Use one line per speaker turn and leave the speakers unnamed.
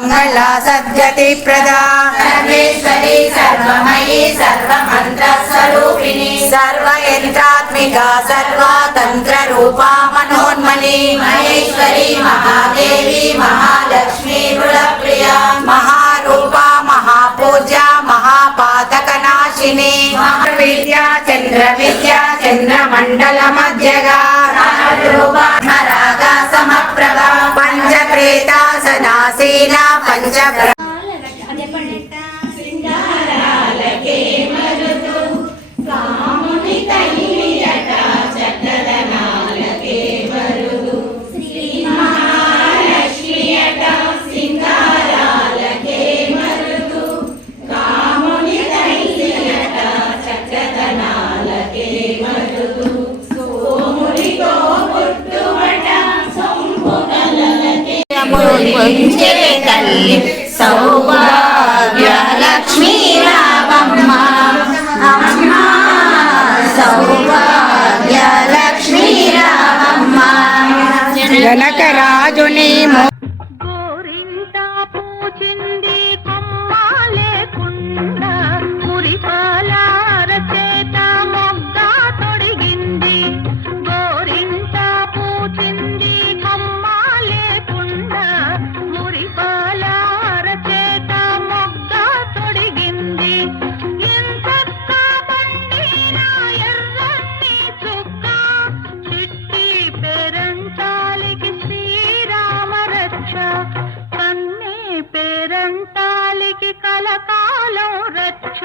మంగళ సద్గతి ప్రదా.
సర్వేశ్వరి సర్వమయీ సర్వమంత్రస్వరూపిణి
సర్వయంత్రాత్మిక సర్వతంత్ర రూపా మనోన్మణి
మహేశ్వరి మహాదేవి మహాలక్ష్మి గుణప్రియ
మహారూప మహాపూజ మహాపాతక నాశిని విద్యా చంద్ర విద్యా చంద్ర మండల మధ్యగా. పొంచే
తల్లి సౌభాగ్య లక్ష్మీ రామమ్మ అమ్మ సౌభాగ్య లక్ష్మీ రామమ్మ
జనక
రక్ష కన్నే పేరంటాలికి కలకాలం రక్ష